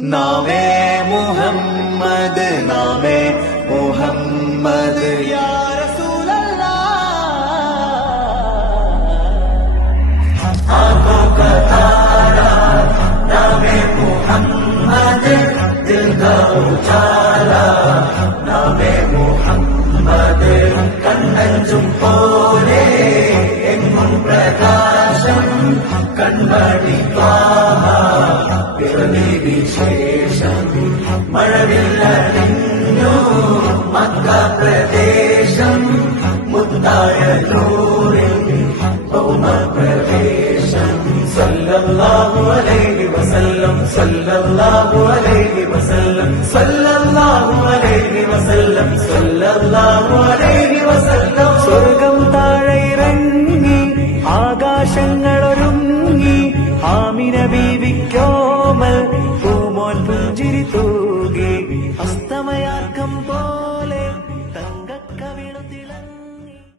നാമേ മുഹമ്മദ് നാമേ മുഹമ്മദ് യാ റസൂലല്ലാഹ് ആँखों का तारा नामे मुहम्मद दिल का उजाला नामे मुहम्मद കണ്ണഞ്ചും പോലെ എങ്ങും പ്രകാശം കൺമണി ത്വാഹ പിറവി വിശേഷം മഴവില്ലണിഞ്ഞു മക്ക പ്രദേശം മുത്തായ നൂറിൽ ഭൗമപ്രവേശം സല്ലല്ലാഹു അലൈഹി വസല്ലം സല്ലല്ലാഹു അലൈഹി വസല്ലം സല്ലല്ലാഹു അലൈഹി വസല്ലം സല്ലല്ലാഹു അലൈഹി വസല്ലം സ്വർഗം താഴെ ഇറങ്ങി ആകാശങ്ങളൊരുങ്ങി ആമിന ബീവിക്കോമൽ പൂമോൻ പുഞ്ചിരി തൂകി അസ്തമയാക്കം പോലെ